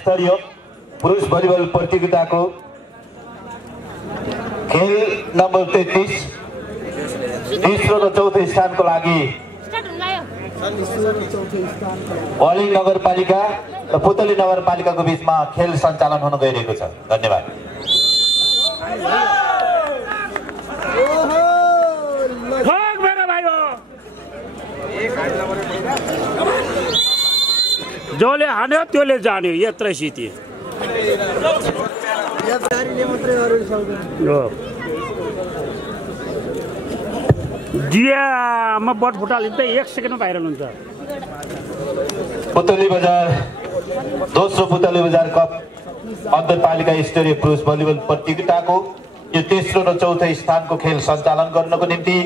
स्तरीय पुरुष भलिबल प्रतियोगिताको खेल नम्बर 33 तेस्रो र चौथो स्थानको लागि वालिङ नगरपालिका र पुतली नगरपालिकाको बीचमा खेल सञ्चालन हुन गइरहेको छ। धन्यवाद। जसले हान्यो त्यसले जान्यो यत्रै स्थिति जियामा बट फुटाले त 1 सेकेन्डमा भाइरल हुन्छ। पुतली बजार दोस्रो पुतली बजार कप नगरपालिका स्तरीय पुरुष भलिबल प्रतियोगिताको यो तेस्रो र चौथो स्थानको खेल सञ्चालन गर्नको निम्ति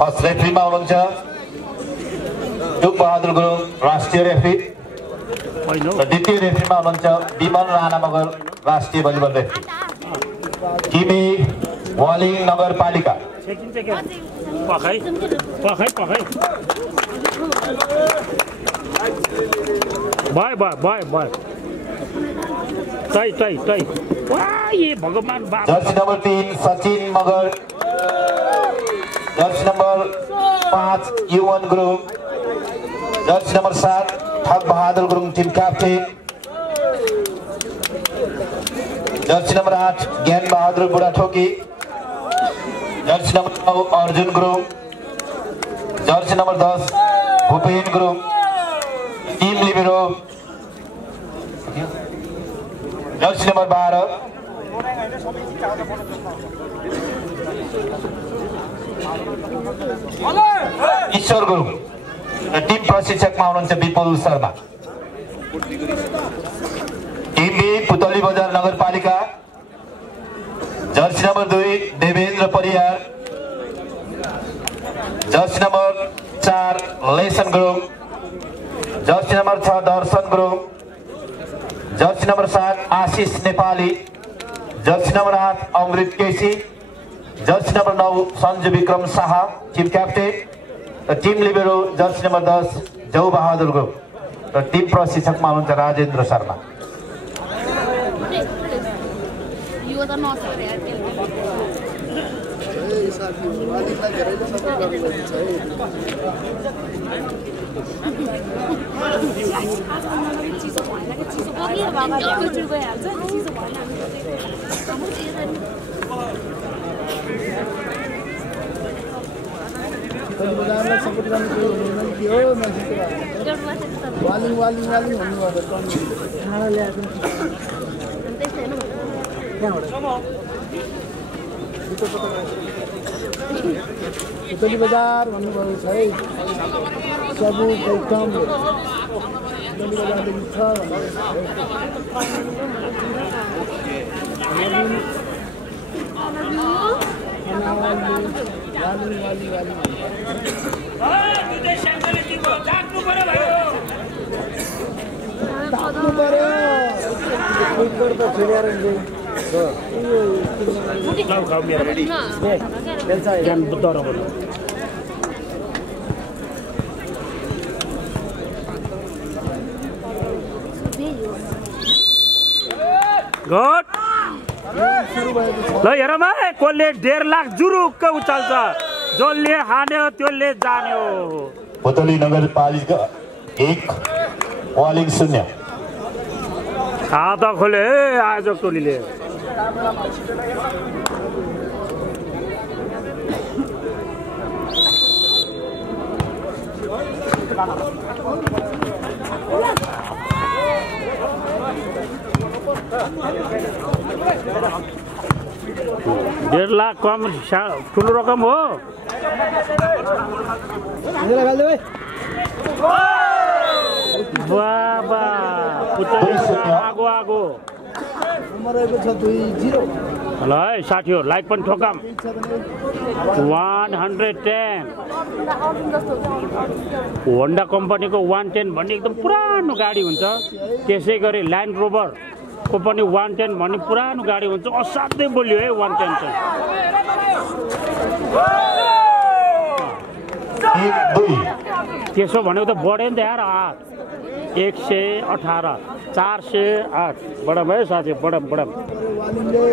फर्स्ट रेफ्रीमा हुनुहुन्छ बहादुर गुरुङ राष्ट्रिय रेफ्री र द्वितीय रेफ्रीमा हुनुहुन्छ विमल राणा मगर राष्ट्रिय भलिबल रेफ्री। किमी वालिङ नगरपालिका पखाइ बाय तै ये भगवान बाबा। Jersey number 3 Sachin Magar, jersey number 5 Yuvan Gurung, jersey number 7 Thag Bahadur Gurung team captain, jersey number 8 Gyan Bahadur Budhathoki, jersey number 9 Arjun Gurung, jersey number 10 Bhupen Gurung, team libero jersey number 12 Ishwar Gurung र टिम प्रशिक्षकमा हुनुहुन्छ विपुल शर्मा। टिम बी पुतली बजार नगरपालिका, jersey number 2 Devendra Pariyar, jersey number 4 Lesan Gurung, jersey number 6 Darshan Gurung, jersey number 7 Ashish Nepali, jersey number 8 Amrit KC, jersey number 9 Sanju Bikram Shah team captain र team libero jersey number 10 Jau Bahadur Gurung र team प्रशिक्षकमा हुनुहुन्छ राजेन्द्र शर्मा। पुतली बजार भन्नुभएको छ है सबु गौतम पुतली बजारदेखि छ ल हेरमा कसले 1.5 लाख जुरुक्क उचाल्छ, जसले हान्यो त्यसले जान्यो। पुतली नगरपालिका 1 वालिङ 0। खाता खोले आयोजक टोलीले। डेढ़ लाख कम ठुलो रकम हो। बाबा आगो आगो ल है साथी हो, लाइक पनि ठोकाम 110। होन्डा कम्पनीको 110 भन्ने एकदम पुरानो गाडी हुन्छ। त्यसै गरी ल्यान्ड रोभर को पनि 110 भन्ने पुरानो गाडी हुन्छ। असाध्यै बोल्यो है 110 चाहिँ। त्यसो भनेको त बढ्यो नि त यार हात। 118 408 बडम है साथी बडम वालिङले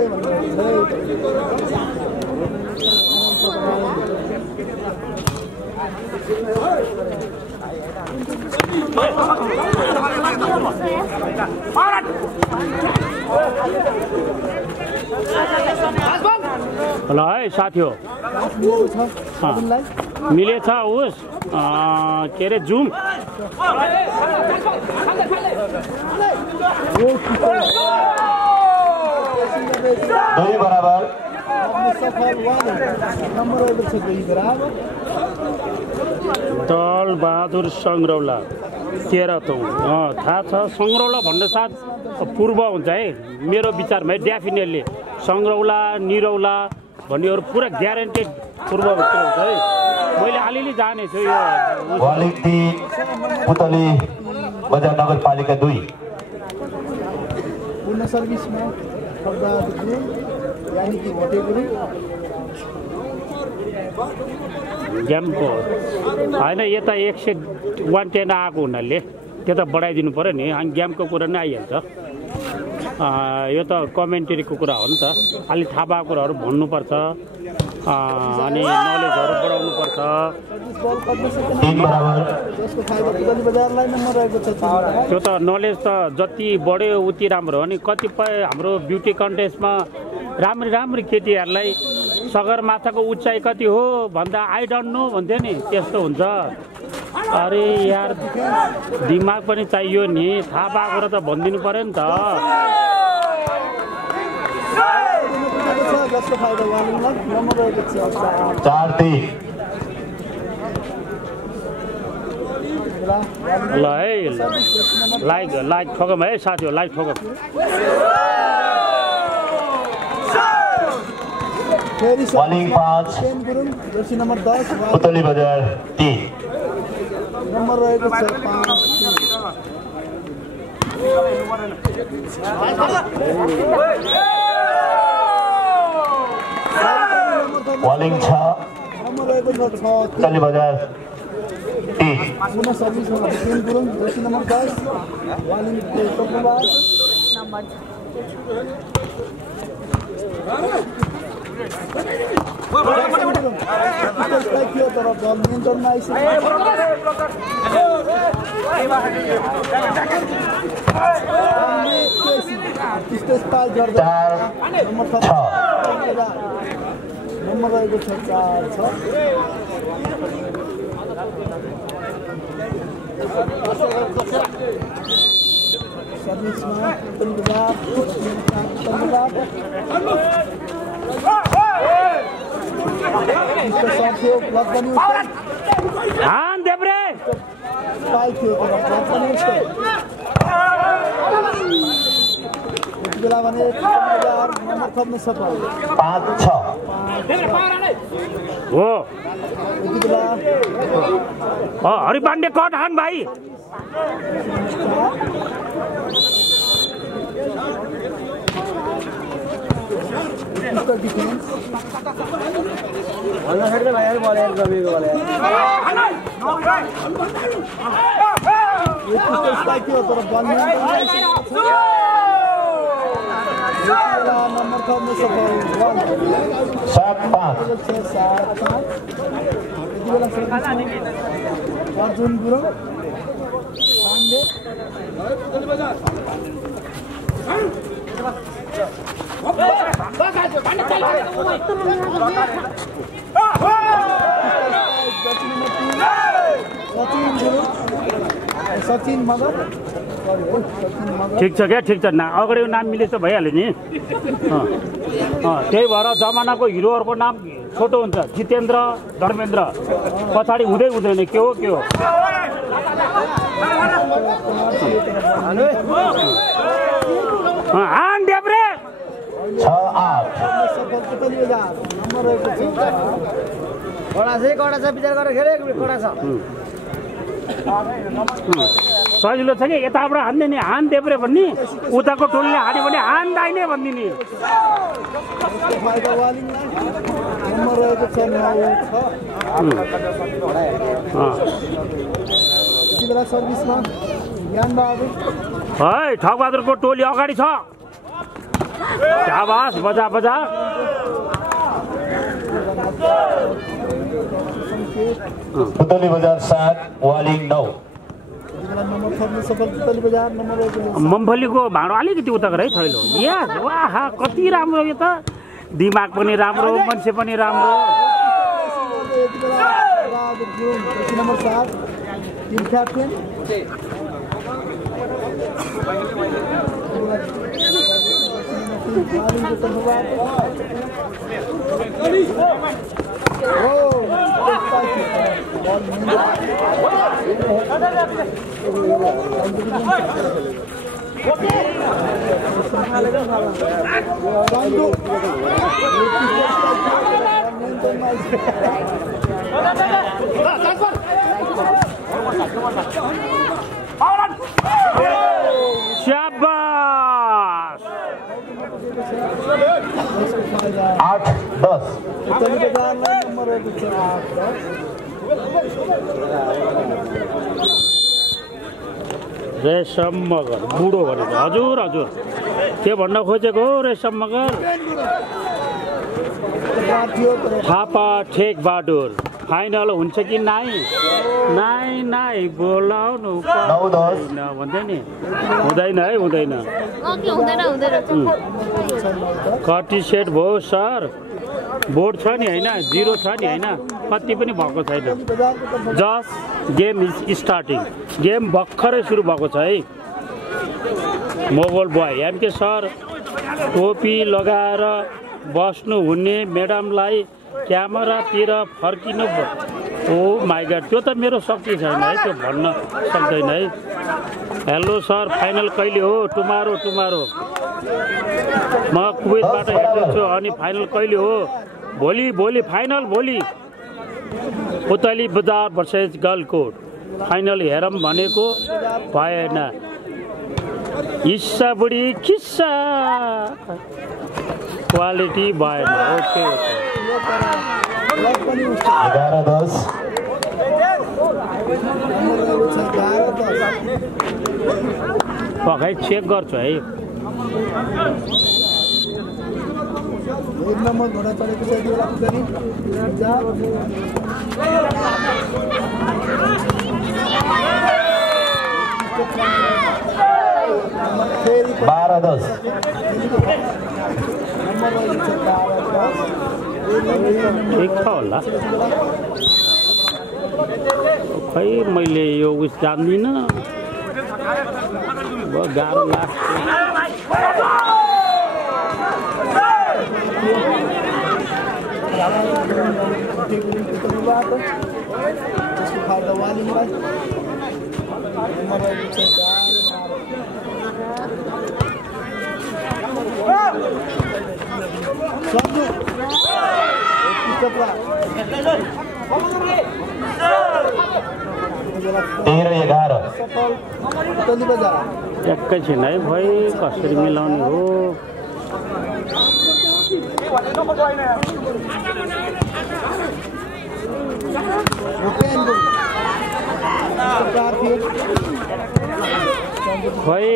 ल है साथी हो मिलेछ उस के अरे जुम दुई बराबर दल बहादुर सङ्ग्रौला 13 थाहा छ सङ्ग्रौला भन्ने साथ पूर्व हुन्छ है मेरो विचारमा है डेफिनेटली सङ्ग्रौला निरौला भन्नेहरू पुरा ग्यारेन्टेड पूर्व हुन्छ है मैले अलिअलि जाने छु यो वालिङ 3 पुतली बजार नगरपालिका 2 पूर्ण सर्भिसमा यानी कि गेमको होइन यता 110 आएको हुनाले त्यता बढाइदिनु पऱ्यो नि अनि गेमको कुरा नै आइहाल्छ यो त कमेन्ट्रीको कुरा हो नि त अलि थाहा भएको कुराहरू भन्नुपर्छ अनि नलेजहरू बढाउनुपर्छ त्यो त नलेज त जति बढ्यो उति राम्रो हो नि कतिपय हाम्रो ब्युटी कन्टेस्टमा राम्री केटीहरूलाई सगरमाथाको उचाइ कति हो भन्दा आई डोन्ट नो भन्थ्यो नि त्यस्तो हुन्छ अरे यार दिमाग पनि चाहियो नि थाहा पाएको त भनिदिनु पर्यो नि त ल है लाइक ठोकम है साथी हो लाइक ठोकम वालिङ 5 नम्बर 10 पुतली बजार 3 नम्बर रहेको छ 5 वालिङ 6 नम्बर रहेको छ 6 पुतली बजार 3 पुनः सर्भिसमा केन गुरुङ जर्सी नम्बर 10 वालिङ टोकबार नम्बर तर बल नियन्त्रणमा नम्बर रहेको छ 4 सर्भिसमा हान देब्रे बेला भने नम्बर थप्न सफल 5-6 हो हरि पाण्डे कट हान भाइ नम्बर थप्न सफल 7-5 अर्जुन गुरुङ सचिन मगर ठिक छ क्या ठिक छ ना अगाडि नाम मिलेछ भइहाल्यो नि त्यही भएर जमानाको हिरोहरूको नाम छोटो हुन्छ जितेन्द्र धर्मेन्द्र पछाडि हुँदै हुँदैन के हो हान देब्रे 6-8 कडा छ विचार गरेर खेले कडा छ सजिलो छ कि यताबाट हान्ने नि हान देब्रे भन्ने उताको टोलले हान्यो भने हान दाइने भनिदिने सर्भिसमा है ठगबहादुरको टोली अगाडि छ शाबास बजा बजा पुतली बजार 7 वालिङ 9 मम्फलीको भाँडो अलिकति उता गरे छैलो यस वाह कति राम्रो यो त दिमाग पनि राम्रो मान्छे पनि राम्रो नम्बर 7 टिम क्याप्टेन शाबाश 8-10 रेशम मगर बुढो भनेको हजुर हजुर के भन्न खोजेको हो रेशम मगर थापा ठेक बहादुर फाइनल हुन्छ कि नाइ नाइ नाइ बोलाउनु भन्दै नि हुँदैन है हुँदैन कति सेट भयो सर बोर्ड छ नि होइन 0 छ नि होइन कति पनि भएको छैन just game is starting game भर्खरै सुरु भएको छ है मोगल बोय एमके सर टोपी लगाएर बस्नु हुने म्याडमलाई क्यामेरातिर फर्किनु ओ माई गॉड त्यो त मेरो शक्ति छैन है त्यो भन्न सक्दैन है हेलो सर फाइनल कहिले हो टुमारो टुमारो म कुवेतबाट हेर्दैछु अनि फाइनल कहिले हो भोलि भोलि फाइनल भोलि पुतली बजार भर्सेस गलकोट फाइनल हेरौँ भनेको भएन हिस्सा बुढी किस्सा क्वालिटी भएन ओके पकाइ चेक गर्छु है नम्बर घोडा चढेको छ फेरि 12-10 ठिक छ होला खै मैले यो उस जान्दिनँ गाह्रो लाग्छ एकैछिन है भाइ कसरी मिलाउने हो खै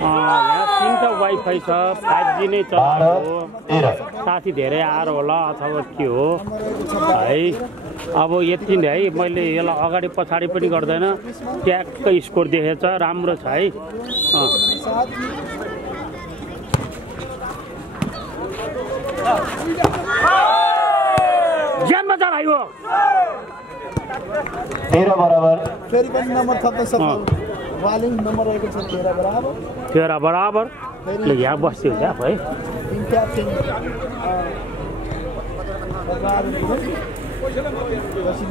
यहाँ 3टा वाइफाई छ 5G नै चलाएको साथी धेरै आएर होला अथवा के हो है अब यति नै है मैले यसलाई अगाडि पछाडि पनि गर्दैन ट्याक्कै स्कोर देखेछ राम्रो छ है ज्यानमा जा भाइ हो 13 बराबर फेरि पनि नम्बर थप्न सफल वालिङ नम्बर रहेको छ 13 बराबर 13 बराबर ले यहाँ बस्यो क्या भाइ टिम क्याप्टेन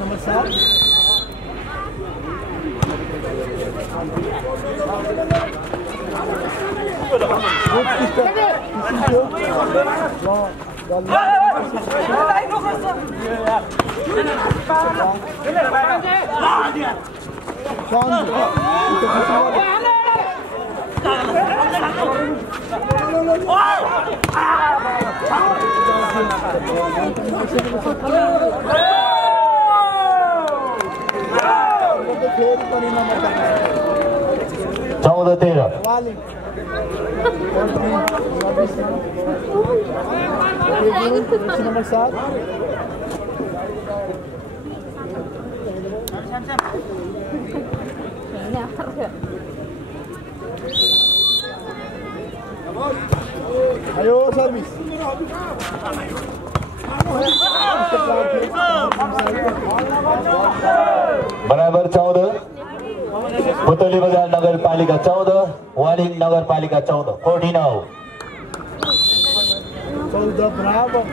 नम्बर 7 फेरि पनि नम्बर 14-13 वाली नंबर 7 आयो सर्विस बराबर 14 पुतली बजार नगरपालिका 14 वालिङ नगरपालिका 14 14 हो 14 बराबर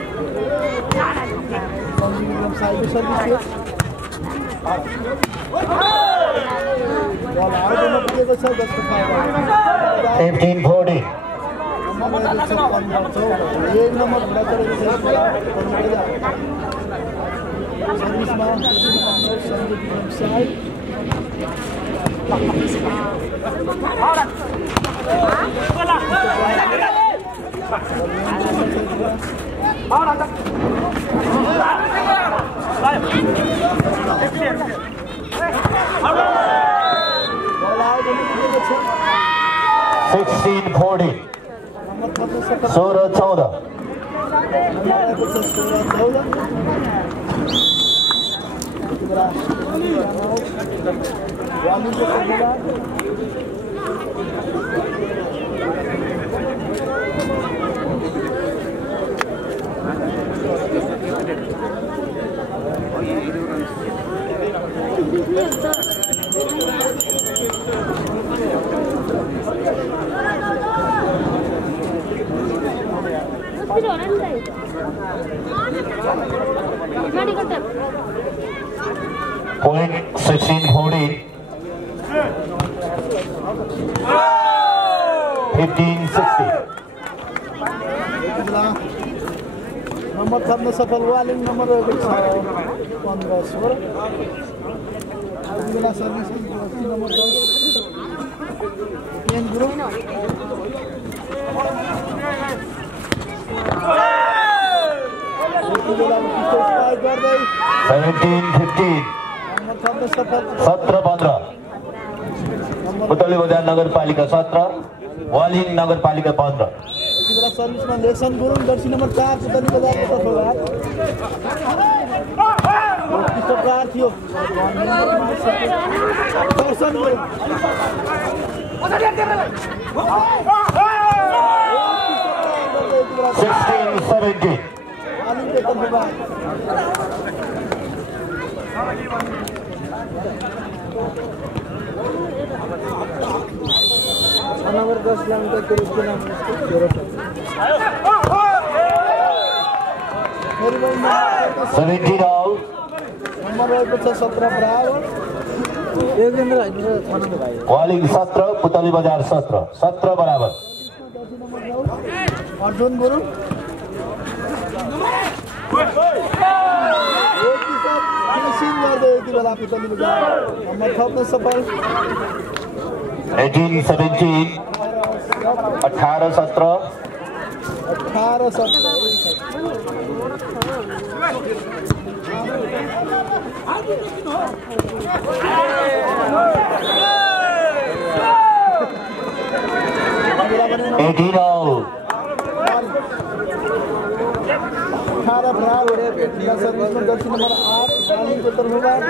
संजीव साइड सर्भिस बल आउटमा पुगेको छ जसको फाइदा 15-14 एक नम्बर बचेको छ सर्भिसमा संजीव साइड Point 16-14 15-16 नम्बर थप्न सफल वालिङ नम्बर रहेको छ 15-16 बेला सर्भिस नम्बर 10 गुरुङ गर्दै 17-15 17-15 पुतली बजार नगरपालिका 17 वालिङ नगरपालिका 15 बेला सर्भिसमा लेसन गुरुङ जर्सी नम्बर 4 पुतली बजारको तर्फबाट त्यस्तो प्रहार थियो दर्शन गुरुङ 16-17 वालिङको तर्फबाट नम्बर 10 लाउँदा त्यसको नाम नम्बर रहेको छ 17 बराबर वालिङ 17 पुतली बजार 17 बराबर अर्जुन गुरुङ फिनिसिङ गर्दै यति बेला पुतली बजार नम्बर थप्न सफल 18-17 18-17 जर्सी नम्बर 8 वालिङको तर्फबाट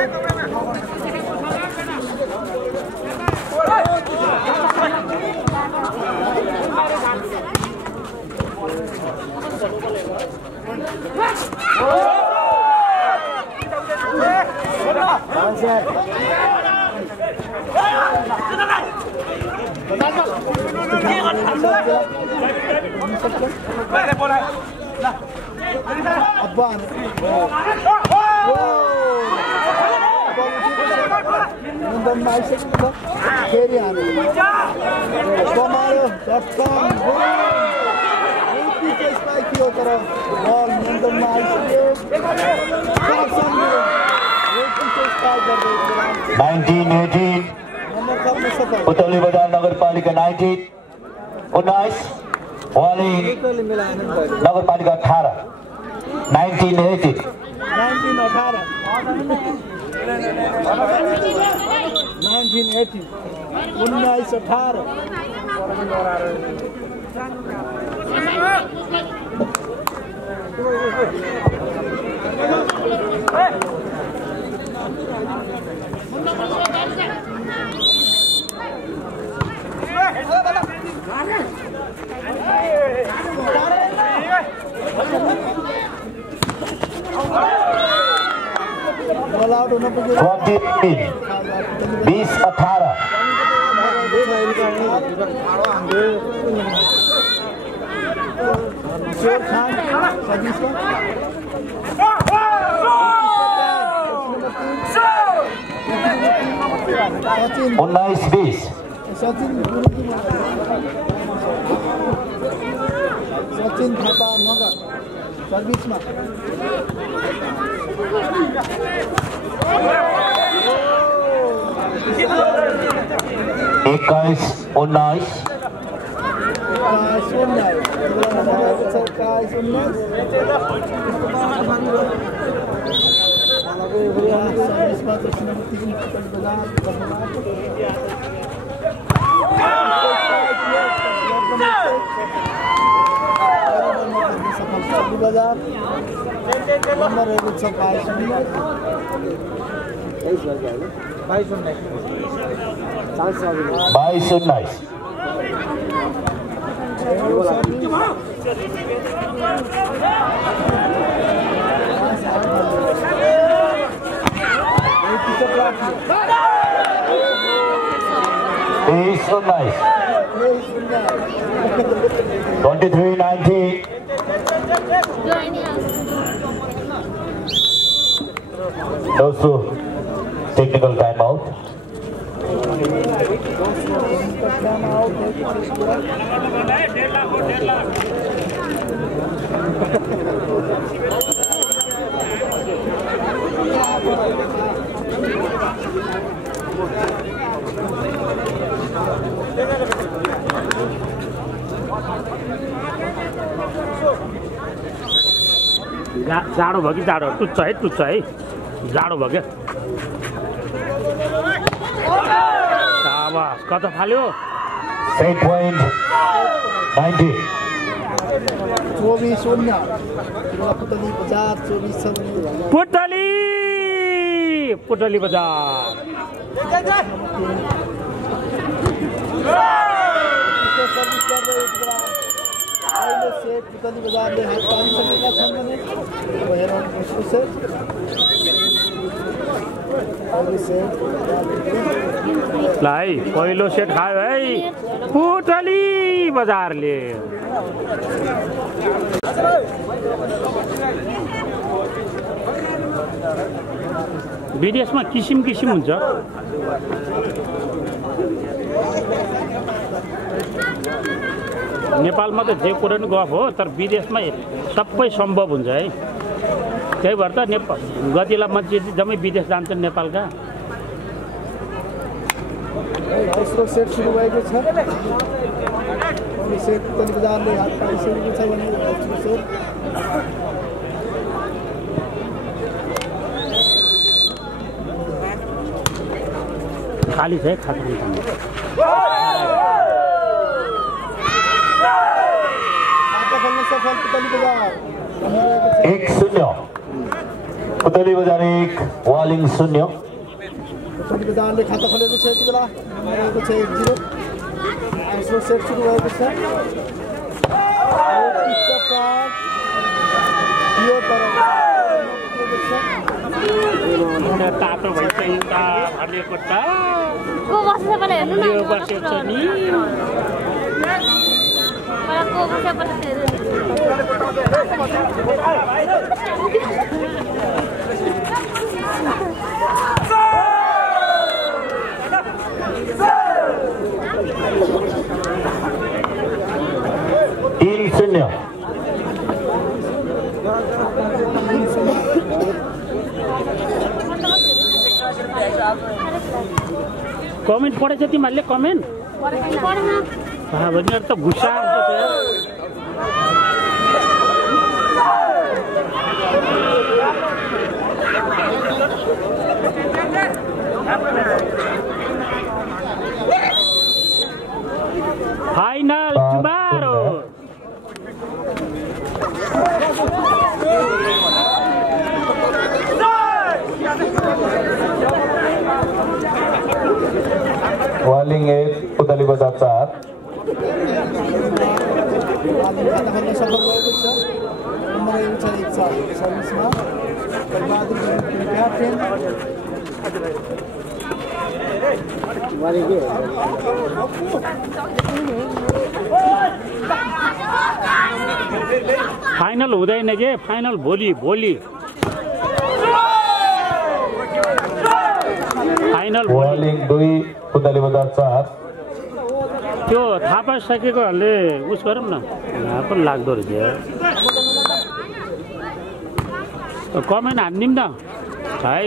फेरि हामी कमायो थियो तर बल नियन्त्रणमा आइसक्यो 19-18 पुतली बजार नगरपालिका 19 वालिङ नगरपालिका 18 19-18 1918 सचिन थापा नगर सर्भिसमा 23-19. Also technical timeout. जाडो भयो कि जाडो टुच्छ है जाडो भयो क्या शाबास कता फाल्यो Set point 90. 24-0 पुटली बजार लाई पहिलो सेट खायो है पुटली बजारले विदेशमा किसिम हुन्छ नेपालमा त जे कुरा नि गफ हो तर विदेशमा सबै सम्भव हुन्छ है त्यही भएर त गतिला मान्छे जम्मै विदेश जान्छन् नेपालका दोस्रो सेट सुरु भएको छ सेट पनि बजारले हात पाइसकेको छ भने दोस्रो सेट खाली छ खाता खेल्न सफल पुतली बजार 1-0 पुतली बजार 1 वालिङ 0 पुतली बजारले खाता खोलेको छ यति बेला रहेको छ 1-0 दोस्रो सेट सुरु भएको छ तातो भइसक्यो भनेको त को बस्छ पनि हेर्नु न यो बसेको छ नि को बस्छ पनि हेर्नु कमेन्ट पढेछ तिमीहरूले कमेन्ट भने त गुस्सा फाइनल टुमारो वालिङ 1 पुतली बजार 4 फाइनल हुँदैन के फाइनल भोलि फाइनल वालिङ 2 पुतली बजार 4 त्यो थाहा पाइसकेकोहरूले उस गरौँ न यहाँ पनि लाग्दो रहेछ कमेन्ट हान्दिउँ न है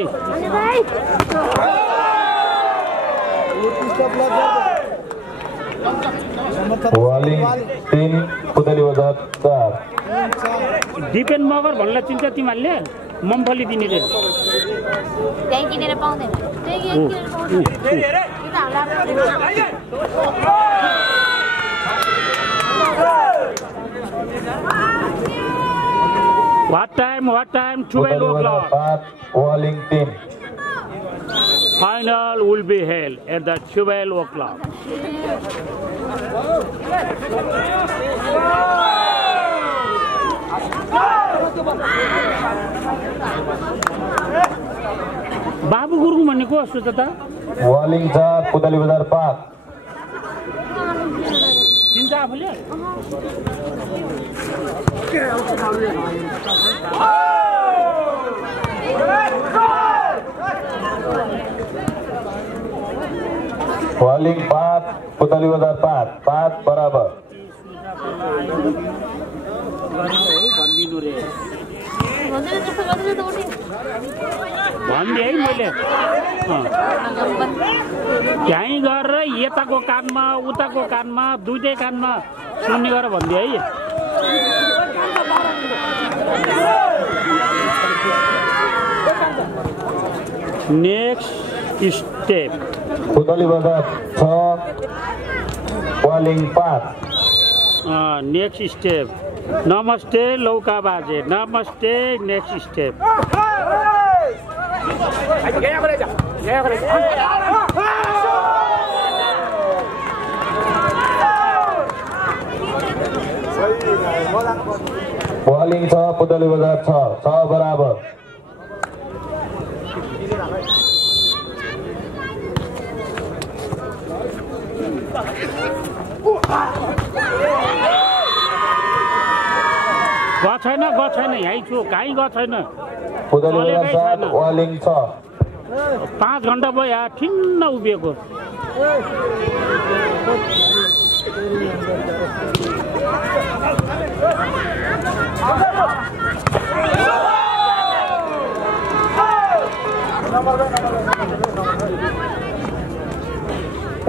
वालिङ 3 पुतली बजार 4 दिपेन मगर भन्ने चिन्छ तिमीहरूले मम्फली दिने रे त्यही किनेर पाउँदैन त्यही किनेर पाउँदैन What time? 12 o'clock. Waling 3. Final will be held at the 12 o'clock. बाबु गुरुङ भनेको कस्तो छ त वालिङ 4 पुतली बजार 5 चिन्छ आफूले वालिङ 5 पुतली बजार 5 बराबर भनिदिएँ है मैले त्यहीँ गरेर यताको कानमा उताको कानमा दुईटै कानमा सुन्ने गरेर भनिदिएँ है नेक्स्ट स्टेप पुतली बजार 6 वालिङ 5 नेक्स्ट स्टेप नमस्ते लौका बाजे नमस्ते नेक्स्ट स्टेप वालिङ 6 पुतली बजार 6 बराबर गएको छैन यहीँ छु कहीँ गएको छैन पुतली बजार 7 वालिङ 6 5 घण्टा भयो यहाँ ठिन्न उभिएको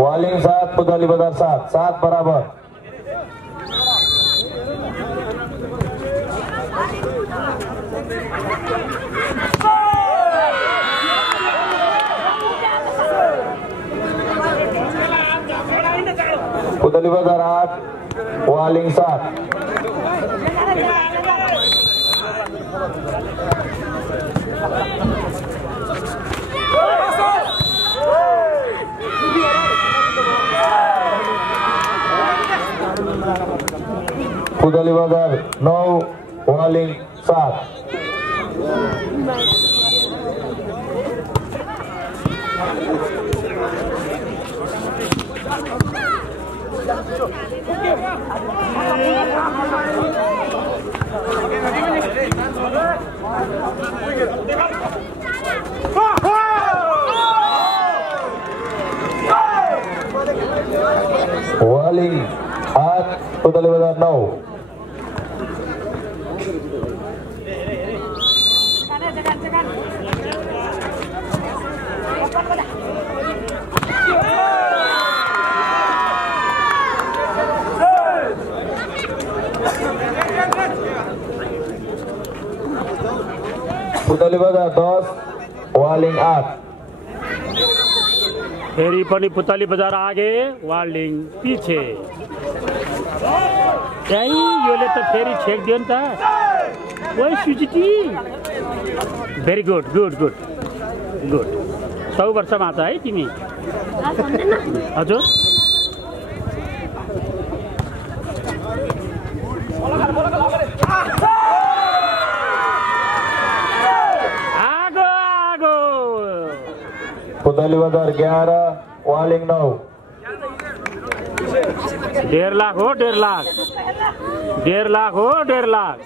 वालिङ 7 पुतली बजार 7 बराबर पुतली बजार 8 वालिङ 7 पुतली बजार 9 वालिङ 7 वालिङ 8 पुतली बजार 9 पुतली बजार 10 वालिङ 8। फेरि पनि पुतली बजार आगे वालिङ पछि। योले त फेरि छेक दियो नि त। ओइ सुजिटी very good good good good. 100 वर्षमा छ है तिमी। हजुर आगो आगो। पुतली बजार 11 वालिङ 9। 1.5 लाख हो 1.5 लाख। 1.5 लाख हो 1.5 लाख।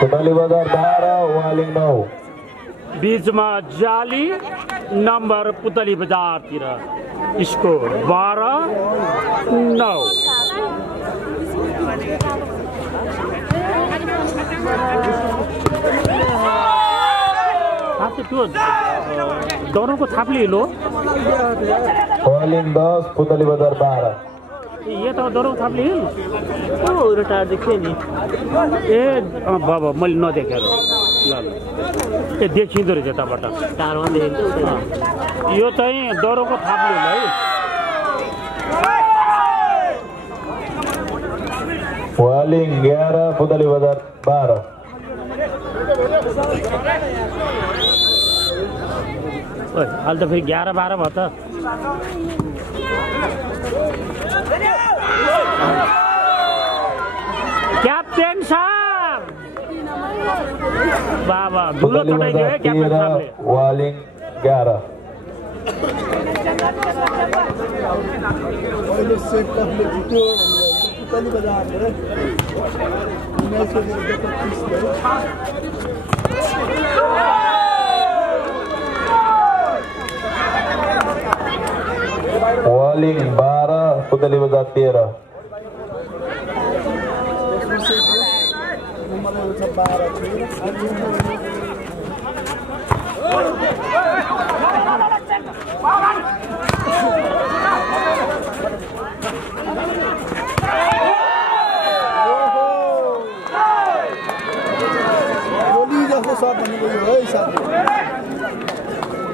पुतली बजार 12 वालिङ 9। बीचमा जाली नम्बर पुतली बजारतिर स्कोर 12-9। त्यो दोनों को थाप्ली लो। वालिङ 10 पुतली बजार 12। ये तो दोनों थाप्ली हिल ओ रिटायर देखे नि ए बाबा मैले नदेखेर ल ए देखिँदो रहेछ यताबाट टाढोमा देखेको यो चाहिँ दोरोको थाप्ली है। वालिङ 11 पुतली बजार 12। हाल त फेरि 11-12 भयो त। क्याप्टेन साहब बाबा धुलो चढाइदियो है क्याप्टेन साहबले। वालिङ 11। अहिले सेट कपले जित्यो पुतली बजारले 1925 वालिङ 12 पुतली बजार 13।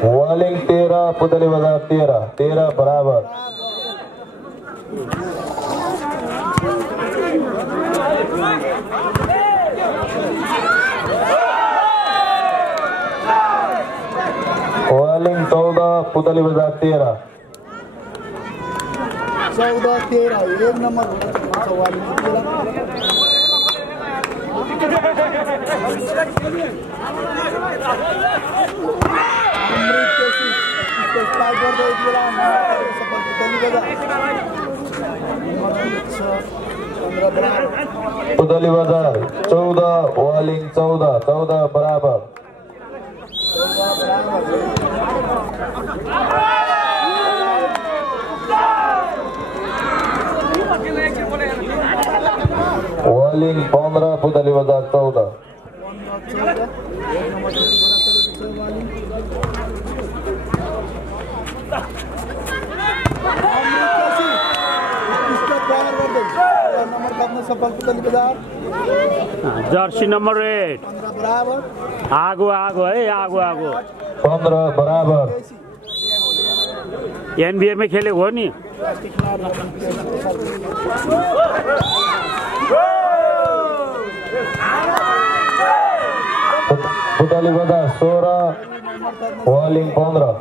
वालिङ 13 पुतली बजार 13। 13 बराबर। वालिङ 14 पुतली बजार 13। 14-13 एक नंबर वालिङ 13 पुतली बजार 14 वालिङ 14। 14 बराबर। वालिङ 15 पुतली बजार 14। जर्सी नंबर 8 आगो आगो है आगो आगो। 15 बराबर। एनबीए में खेले हो नि। पुतली बजार 16 वालिङ 15।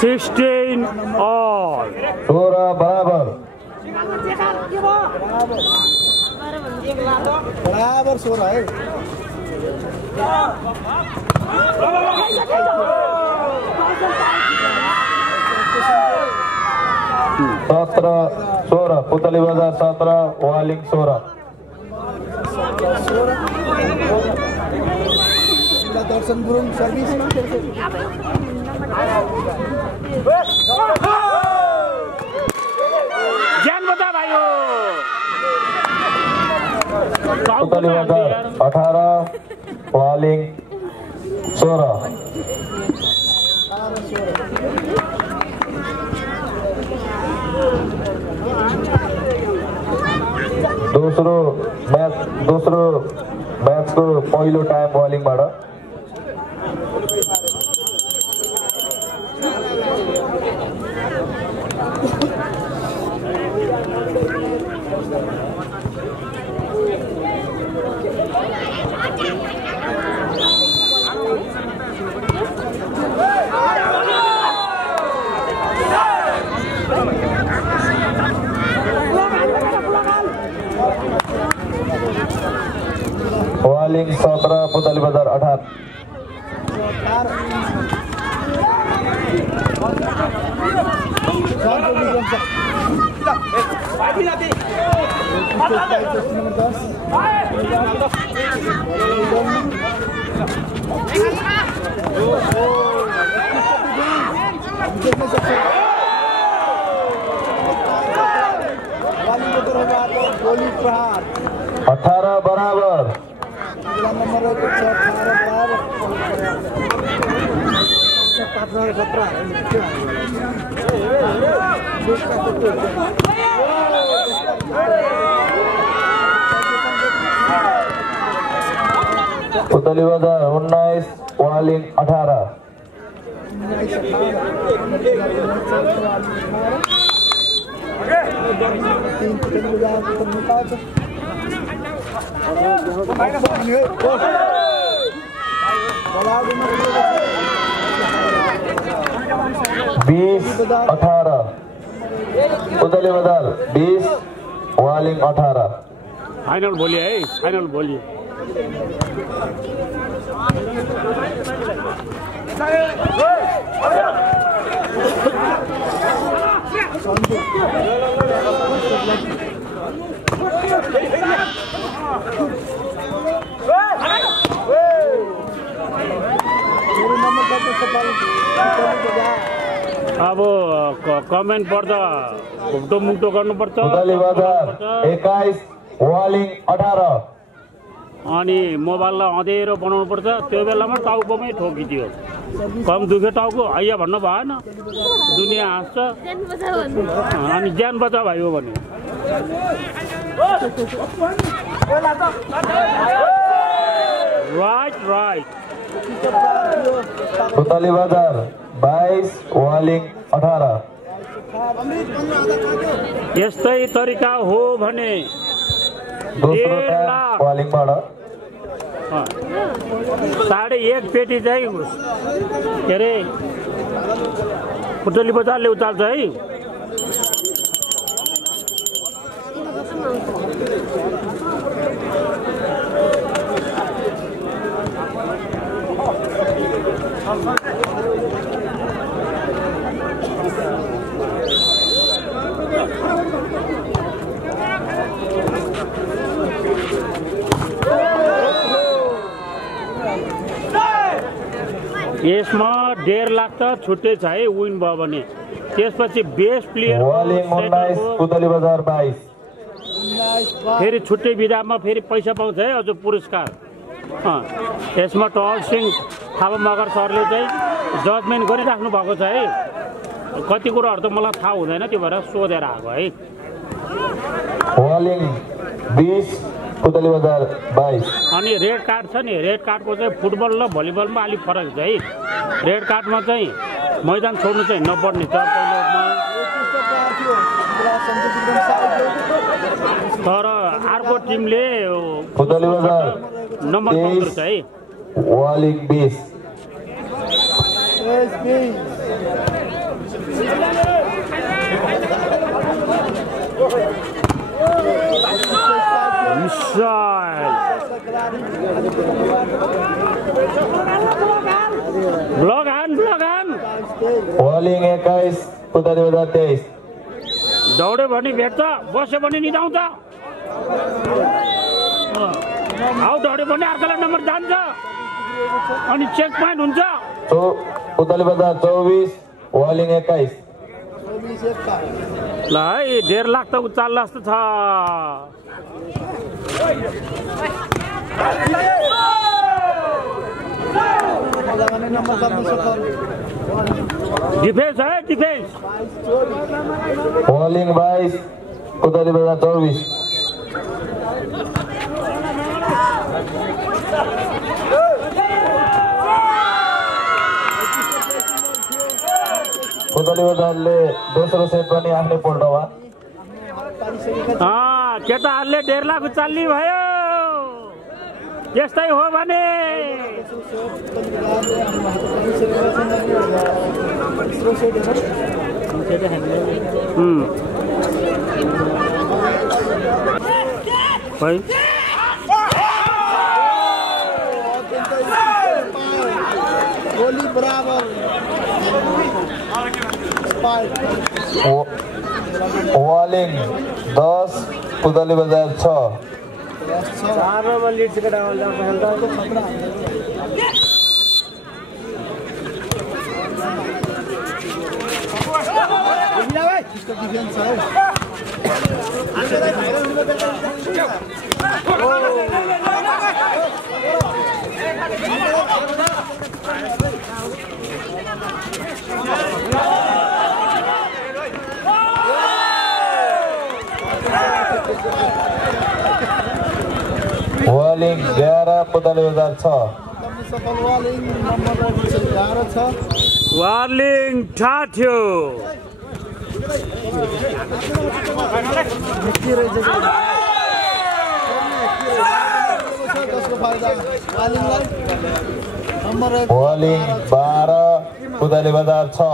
Sixteen all 16 बराबर। बराबर 16 है। 17-16 पुतली बजार 17 वालिङ 16। दर्शन गुरुङ सर्भिस ज्यान बता भाइयो पुतली बजार 18 वालिङ 16 दोस्रो म्याचको पहिलो टाइम वालिङबाट वालिङ 17 पुतली बजार 18 18 बराबर नंबर 1 पुतली बजार 19 वालिङ 18 20 18 पुतली बजार 20 वालिङ 18 फाइनल बोलिए है फाइनल बोलिए अब कमेन्ट पढ्दा घुम्टो मुक्टो गर्नुपर्छ पुतली बजार 21 वालिङ 18 अनि मोबाइललाई अँधेरो बनाउनु पर्छ त्यो बेलामा टाउकोमै ठोकिदियो कम दुख्यो टाउको हैया भन्नु भएन दुनियाँ हाँस्छ अनि ज्यान बचा भयो भने राइट पुतली बजार 22 वालिङ 18 यस्तै तरिका हो भने दोस्रो टाइम वालिङबाट 1.5 पेटी चाहिँ के अरे पुतली बजारले उचाल्छ है यसमा 1.5 लाख त छुट्टै छ है विन भयो भने त्यसपछि बेस्ट प्लेयर वालिङ 19 पुतली बजार 22 फेरि छुट्टै विधामा फेरि पैसा पाउँछ है अझ पुरस्कार यसमा टल सिंह थापा मगर सरले चाहिँ जजमेन्ट गरिराख्नु भएको छ है कति कुराहरू त मलाई थाहा हुँदैन त्यो भएर सोधेर आएको है वालिङ 20 पुतली बजार 22 अनि रेड कार्ड छ नि रेड कार्डको चाहिँ फुटबल र भलिबलमा अलिक फरक छ है रेड कार्डमा चाहिँ मैदान छोड्नु चाहिँ नपर्ने छ तर अर्को टिमले पुतली बजार नम्बर पाउँदछ है वालिङ 20 ब्लग आन वालिङ 21 पुतली बजार 23 दौड्यो भने भेट्छ बस्यो भने निदाउँछ आउ दौड्यो भने अर्कोलाई नम्बर जान्छ अनि चेक पोइन्ट हुन्छ पुतली बजार 24 वालिङ 21 ल है 1.5 लाख त उचाल्ला जस्तो छ डिफेन्स है डिफेन्स वालिङ 22 पुतली बजार 24 पुतली बजारले दोस्रो सेट पनि आफ्नै पोल्टमा केटाहरूले 1.5 लाख उचाल्ने भयो त्यस्तै हो भने गोली बराबर वालिङ 10 पुतली बजार 6 वालिङ 11 पुतली बजार 6 वालिङ ठाठ्यो वालिङ 12 पुतली बजार 6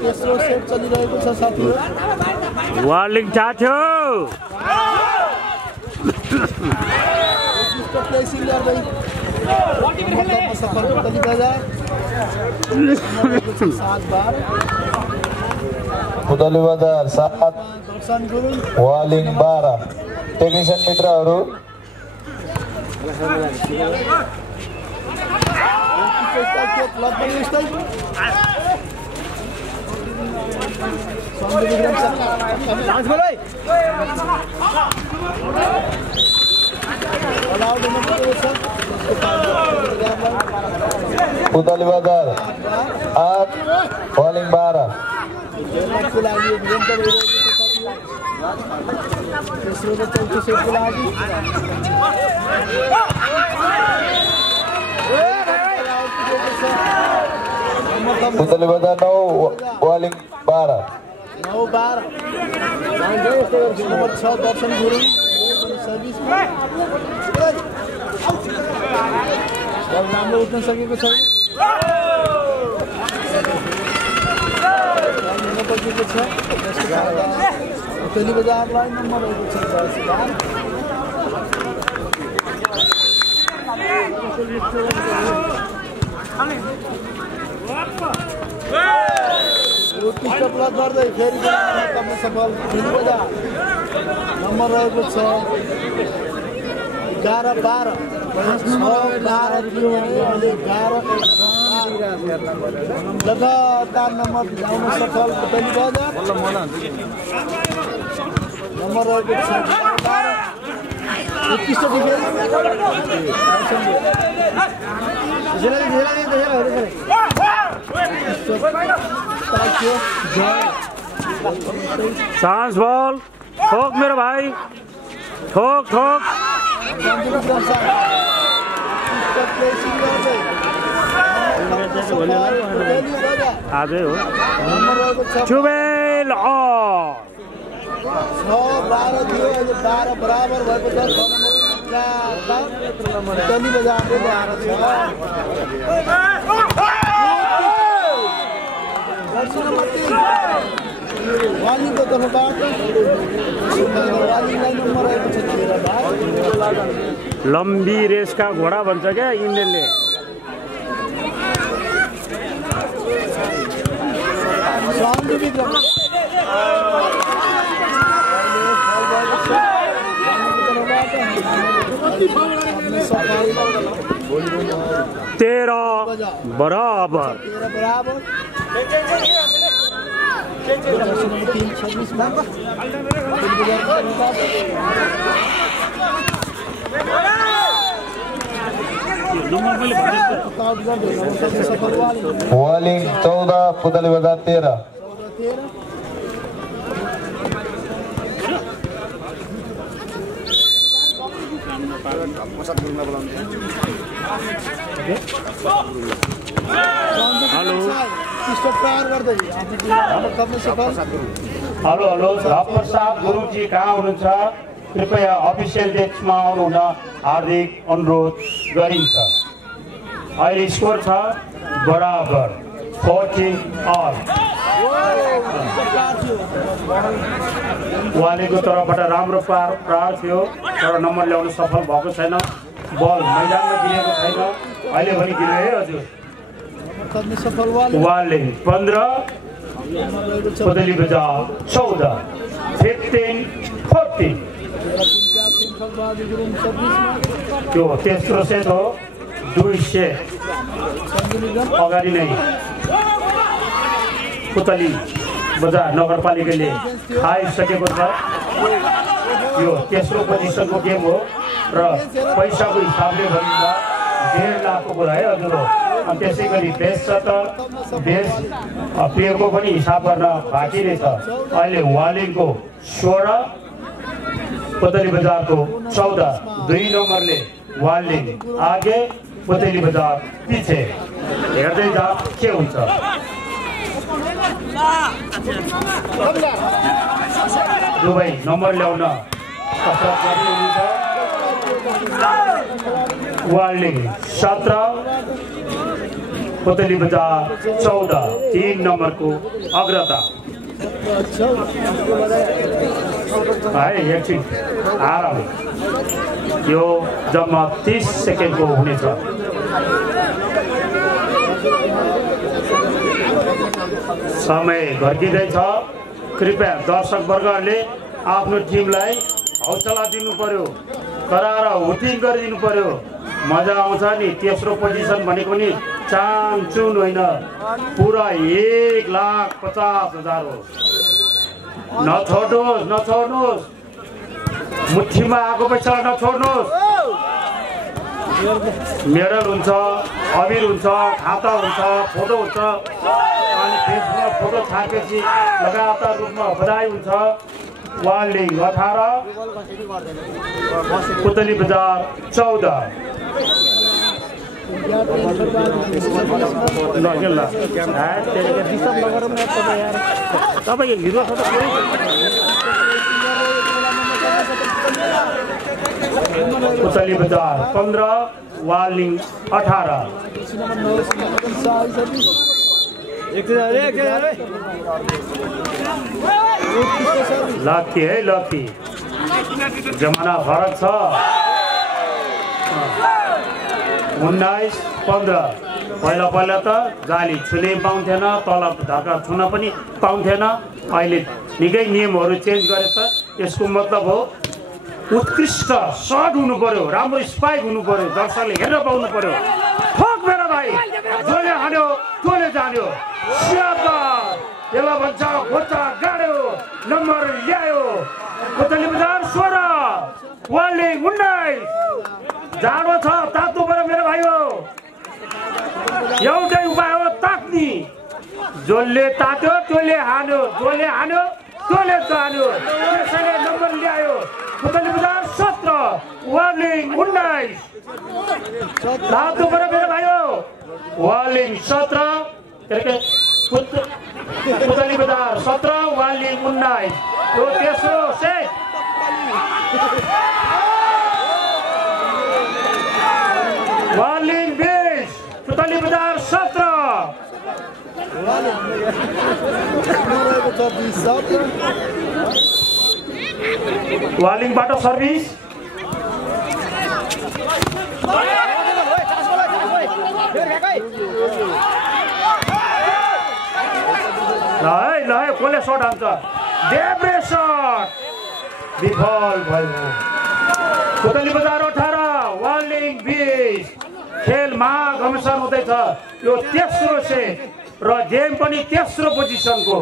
तेस्रो सेट चलिरहेको छ साथीहरु वालिङ ठाठ्यो प्लेसिङ गर्दै सफल पुतली बजार 7-12 पुतली बजार 7 दर्शन गुरुङ वालिङ 12 टेक्निशियन मित्रहरू पुतली बजार 8 वालिङ 12 पुतली बजार 9 वालिङ 12 9-12 नम्बर 6 दर्शन गुरुङ सर्भिस राम्रो उठ्न सकेको छैन पुतली बजारलाई नम्बर रहेको छ 10 उत्कृष्ट गर्दै फेरि सफल पुतली बजार नम्बर रहेको छ 11-12 लगातार नम्बर ल्याउन सफल पुतली बजार नम्बर रहेको छ 12 उत्कृष्ट डिफेन्स चांस बॉल ठोक मेरे भाई ठोक ठोक आजै हो चुबेल 6-12 थियो अहिले 12 बराबर भएको छ पुतली बजारले ल्याएर छ वालिङको तर्फबाट वालिङलाई नम्बर रहेको छ 13 लम्बी रेस का घोडा भन्छ क्या इन्डियनले सफल 13 बराबर। वालिङ 14 पुतली बजार 13। हेलो हेलो प्रसाद गुरुजी कहाँ हुनुहुन्छ? कृपया अफिसियल डेस्कमा आउनुहुन हार्दिक अनुरोध गरिन्छ। अहिले स्कोर छ बराबर 14 all। वालेको तर्फबाट राम्रो प्रहार थियो तर नम्बर ल्याउन सफल भएको छैन। बल मैदानमा गिरेको छैन, अहिले पनि गिर्यो है हजुर। वाले 15 पुतली बजार 14 15-14। त्यो तेस्रो सेट हो, 2 सेट अगाडि नै पुतली बजार नगरपालिकाले खाइसकेको छ। यो तेस्रो पोजिसनको गेम हो र पैसाको हिसाबले भन्दा 1.5 लाखको कुरा है हजुर। अनि त्यसै गरी बेस छ त बेस पेयको पनि हिसाब गर्न बाँकी नै छ। अहिले वालिङको 16 पुतली बजारको 14। 2 नम्बरले वालिङ आगे पुतली बजार पछि। हेर्दै जा के हुन्छ। दुवै नम्बर ल्याउन कसरत गरिनुहुन्छ। वालिङ 17 पुतली बजार 14। 3 नम्बरको अग्रता है। एकछिन आराम, यो जम्मा 30 सेकेन्डको हुनेछ। समय घर्किँदैछ। कृपया दर्शक वर्गहरूले आफ्नो टिमलाई हौसला दिनु पर्यो, कराएर हुटिङ गरिदिनु पर्यो। मजा आउँछ नि। तेस्रो पोजिसन भनेको नि चामचुन होइन, पुरा 1,50,000 हो। नछोड्नुहोस् नछोड्नुहोस्, मुठीमा आएको पैसा नछोड्नुहोस्। मेडल हुन्छ, अबिर हुन्छ, खाता हुन्छ, फोटो हुन्छ। अनि फेसबुकमा फोटो छापेपछि लगातार रूपमा बधाई हुन्छ। वालिङ 18 पुतली बजार 14। तपाईँ हिरो पुतली बजार 15 वालिङ 18। लकी है लकी, जमाना फरक छ। 19-15। पहिला त जाली छुनै पाउँथेन, तल ढाका छुन पनि पाउँथेन। अहिले निकै नियमहरू चेन्ज गरेछ। यसको मतलब हो उत्कृष्ट सर्ट हुनु पर्यो, राम्रो स्पाइक हुनु पर्यो, दर्शकले हेर्न पाउनु पर्यो। ठोक मेरा भाइ, जसले हान्यो तोले जान्यो। यसलाई भन्छ खोचा गाड्यो, नम्बर ल्यायो। पुतली बजार 16 वालिङ 19। जाडो छ, तातो पर्यो मेरो भाइ हो। एउटै उपाय हो ताक्ने। जसले तात्यो त्यसले हान्यो, जसले हान्यो त्यसले जान्यो। त्यसैले नम्बर ल्यायो। पुतली बजार 17 वालिङ 19। तातो पर्यो मेरो भाइ हो। वालिङ 17 पुतली बजार 17 वालिङ 19। यो तेस्रो सेट। वालिङ 20 पुतली बजार 17। वालिङबाट सर्भिस। ल है कसले सर्ट हान्छ? देब्रे सर्ट विफल भयो। पुतली बजार 18 वालिङ 20 महाघमसान हुँदैछ यो तेस्रो सेट र गेम पनि तेस्रो पोजिसनको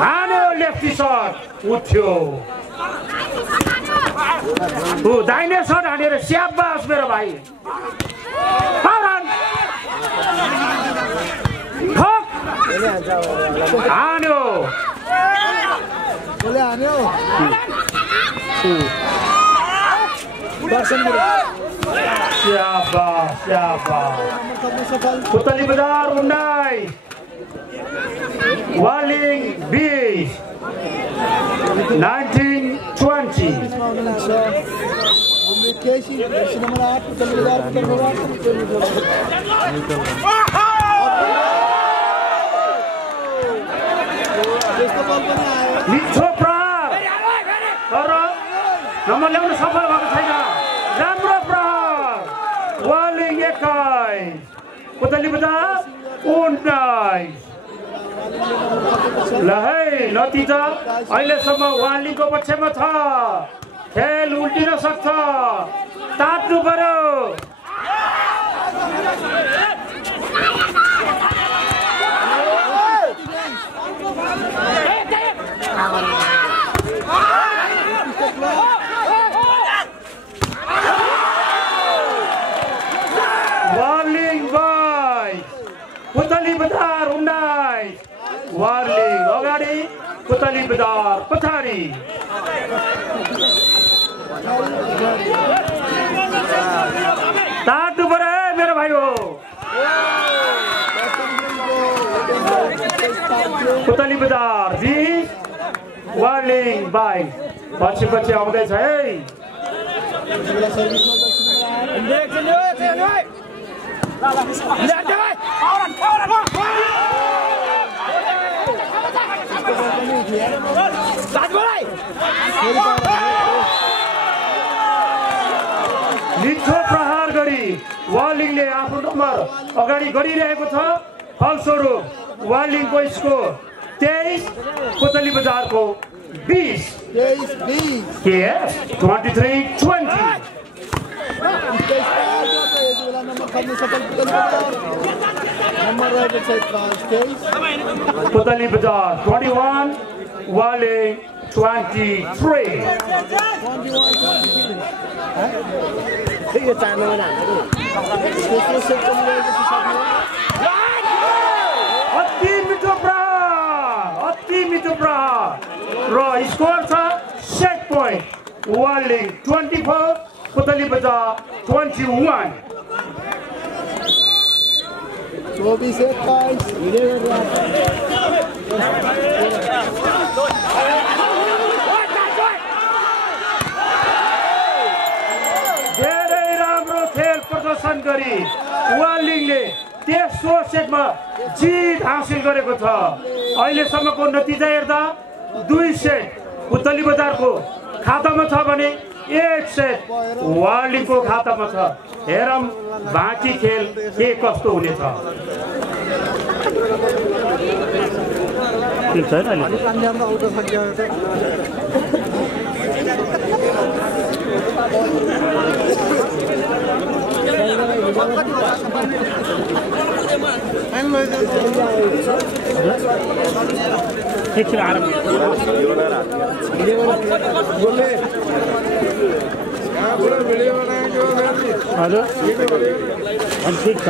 हान्यो लेफ्टी सट उठ्यो दाहिने सट हानेर स्याबास मेरो भाइ हान्यो पुतली बजार 19 वालिङ 20 19-20 मिठो प्रहार तर नम्बर ल्याउन सफल भएको छैन राम्रो प्रहार वालिङ 21 पुतली बजार 19 ल है नतिजा अहिलेसम्म वालिङको पक्षमा छ खेल उल्टिन सक्छ तात्नु पर्यो वालिङ 22 पुतली बजार 19 वालिङ अगाडि पुतली बजार पछाडि तात्नु पर्यो मेरो भाइ हो पुतली बजार 20 वालिङ 22 पछि आउँदैछ है मिठो प्रहार गरी वालिङले आफ्नो नम्बर अगाडि गरिरहेको छ फलस्वरूप वालिङको स्कोर 23 पुतली बजारको 20 KS 23-20 पुतली बजार 21 वालिङ 23 अति मिठो प्रहार र स्कोर छ सेट पोइन्ट वालिङ 24 पुतली बजार 21 धेरै राम्रो खेल प्रदर्शन गरी वालिङले तेस्रो सेटमा जित हासिल गरेको छ अहिलेसम्मको नतिजा हेर्दा 2 सेट पुतली बजारको खातामा छ भने 1 सेट वालिङको खातामा छ हेरौँ बाँकी खेल के कस्तो हुनेछ हजुर ठिक छ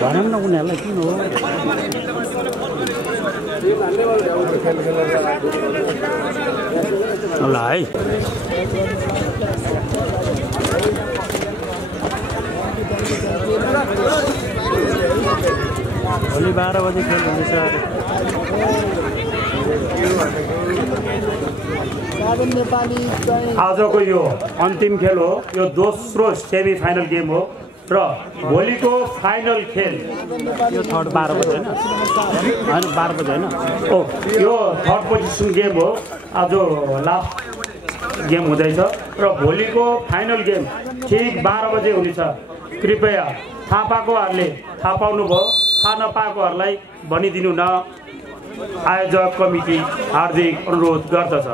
भनौँ न उनीहरूलाई किन हो ल है भोलि 12 बजे खेल हुनेछ आजको यो अन्तिम खेल हो यो दोस्रो सेमी फाइनल गेम हो र भोलिको फाइनल खेल यो थर्ड 12 बजे होइन 12 बजे होइन ओ यो थर्ड पोजिसन गेम हो आज लास्ट गेम हुँदैछ र भोलिको फाइनल गेम ठीक 12 बजे हुनेछ कृपया थाहा पाएकोहरूले थाहा पाउनुभयो थाहा नपाएकोहरूलाई भनिदिनु न आयोजक कमिटी हार्दिक अनुरोध गर्दछ।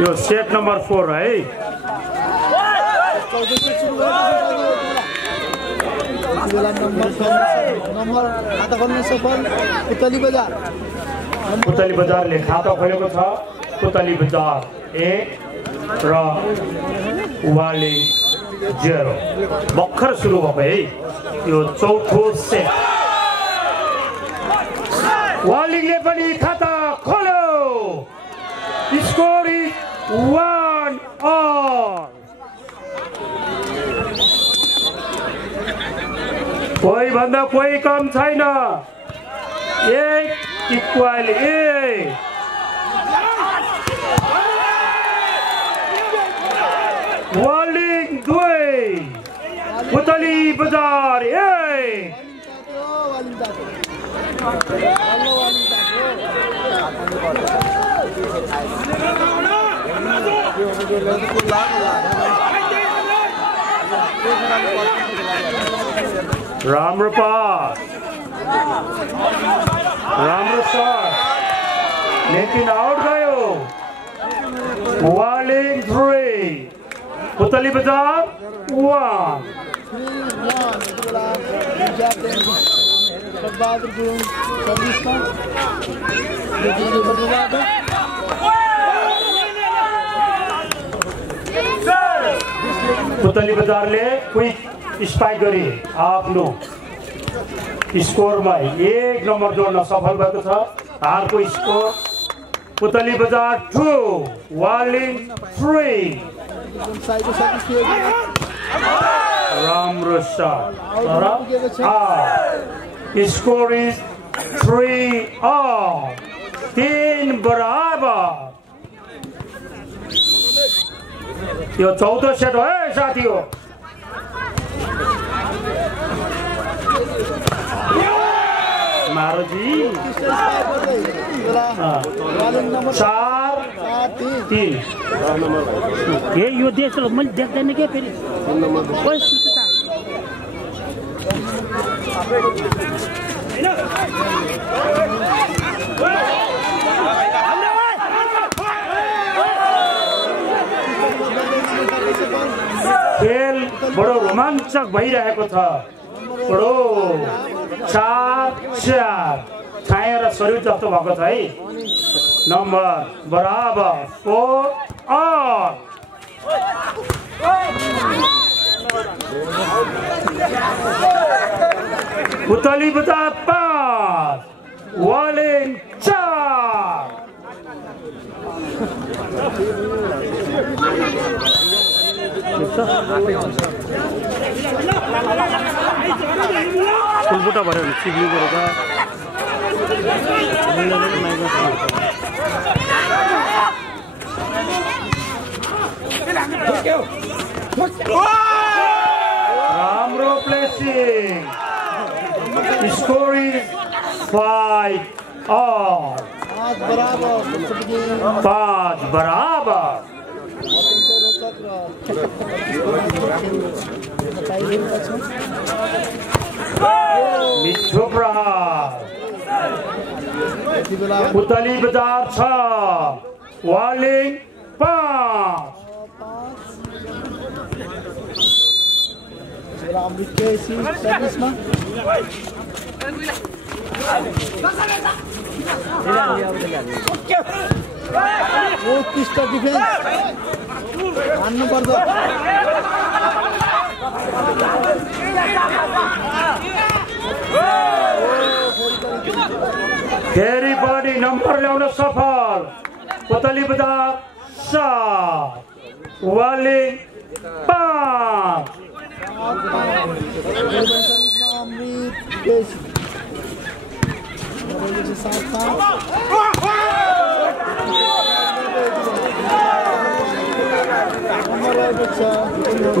यो सेट नम्बर 4 है। पुतली बजारले खाता खोलेको छ। पुतली बजार 1 र वालिङ 0 भर्खर सुरु भएको है यो चौथो सेट। वालिङले पनि खाता खोल्यो। Score is 1-all। कोही भन्दा कोही कम छैन। 1-1। वालिङ 2 पुतली बजार 1। राम्रो पास, राम्रो शॉट, लेकिन आउट गयो। वालिङ 3 पुतली बजार 1। पुतली बजारले क्विक स्पाइक गरी आफ्नो स्कोरमा 1 नम्बर जोड्न सफल भएको छ। हारको स्कोर पुतली बजार 2 वालिङ 3। राम्रो शट तर स्कोर इज 3-all। 3 बराबर। यो चौथो सेट हो है साथी हो। मारोजी 4-3। यो देश मैले देख्दैन के फेरि खेल बडो रोमाञ्चक भइरहेको छ। बडो 4-4 छाया र शरीर जस्तो भएको छ है। नम्बर बराबर 4-all। पुतली बजार 5 वालिङ 4। फुलबुटा भर्यो भने सिक्नु पऱ्यो राम्रो प्लेसिङ। Score is 5-all। 5 बराबर। मिठो प्रहार। पुतली बजार 6 वालिङ 5। फेरि पनि नम्बर ल्याउन सफल। पुतली बजार 7 वालिङ 5।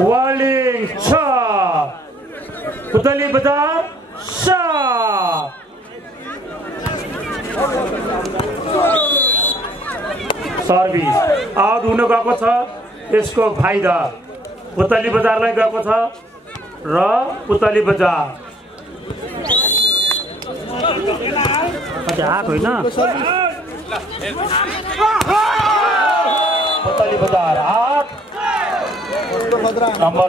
वालिङ 6 पुतली बजार 7। सर्भिस आउट हुन गएको छ। यसको फाइदा पुतली बजारलाई गएको छ र पुतली बजार आएको होइन पुतली बजार 8 नम्बर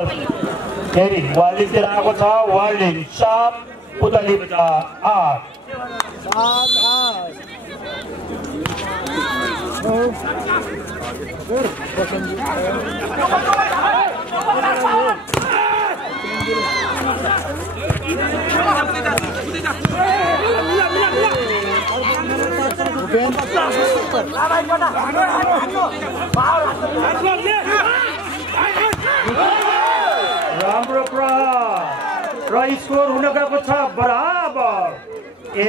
फेरि वालिङतिर आएको छ वालिङ 7 पुतली बजार 8 राम्रो प्रहार र स्कोर हुन गएको छ बराबर 1-8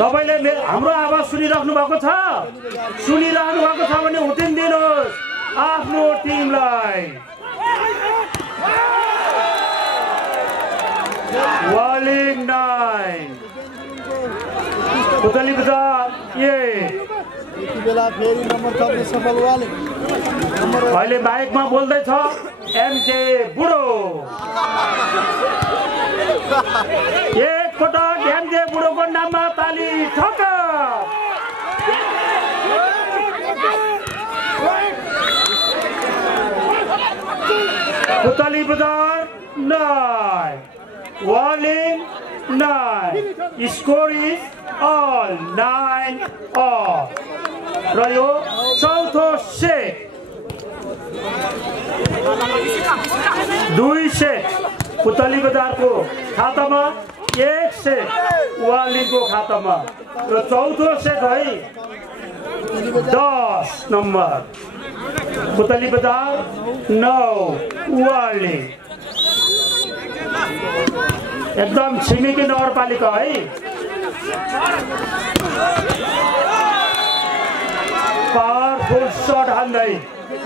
तपाईले हाम्रो आवाज सुनिराख्नु भएको छ भने हुटिन दिनुहोस् आफ्नो टिमलाई वालिङ 9 पुतली बजार फेरि नम्बर थप्ने सफल वालिङ अहिले बाइकमा बोल्दै छ एमजे बुढो एक पटक एमजे बुढोको नाममा ताली ठोक पुतली बजार 9 Waling 9 score is all 9-all र यो चौथो सेट 2 सेट पुतली बजारको खातामा 1 सेट वालिङको खातामा र चौथो सेट है 10 नम्बर पुतली बजार 9 वालिङ एकदम छिमेकी नगरपालिका है पावरफुल शट हान्दै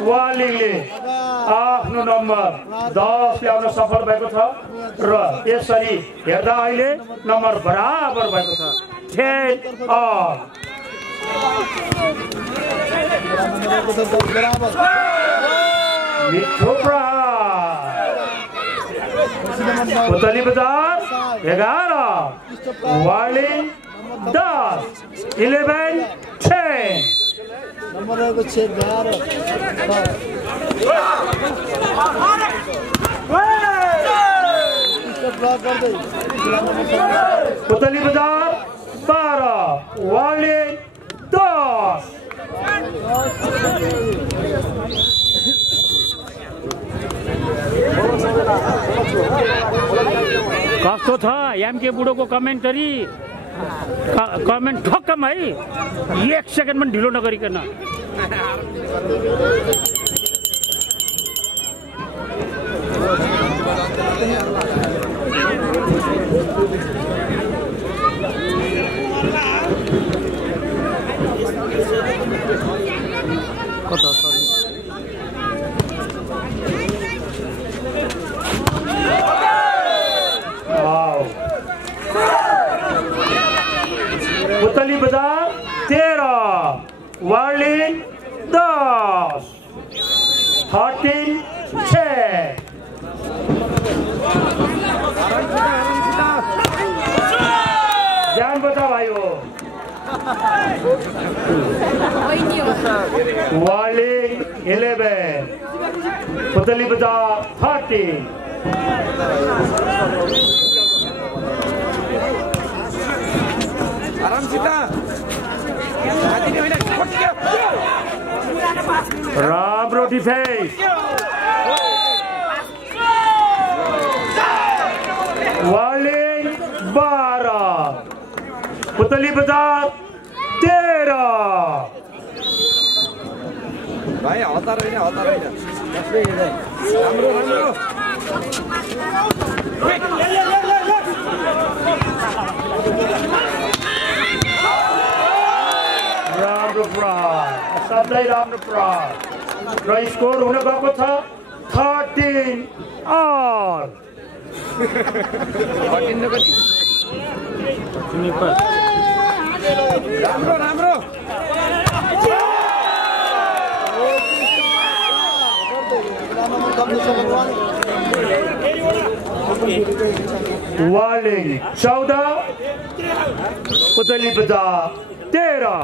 वालिङले आफ्नो नम्बर 10 ल्याउन सफल भएको छ र यसरी हेर्दा अहिले नम्बर बराबर भएको छ 10-all मिठो प्रहार पुतली बजार 11 वालिङ 10 11-10 नम्बर रहेको छेक भएर पुतली बजार 12 वालिङ 10 कस्तो छ एमके बुढोको कमेन्टरी कमेन्ट ठक्कम है 1 सेकेन्ड पनि ढिलो नगरिकन पुतली बजार 13 वालिङ 10 13-10 ध्यान बचा भाई हो वालिङ 11 पुतली बजार 13 राम्रो डिफेन्स वालिङ 12 पुतली बजार 13 भाइ हतार होइन राम्रो राम्रो प्रहार सधैँ राम्रो प्रहार र स्कोर हुन गएको छ 13-all राम्रो राम्रो वालिङ 14 पुतली बजार 13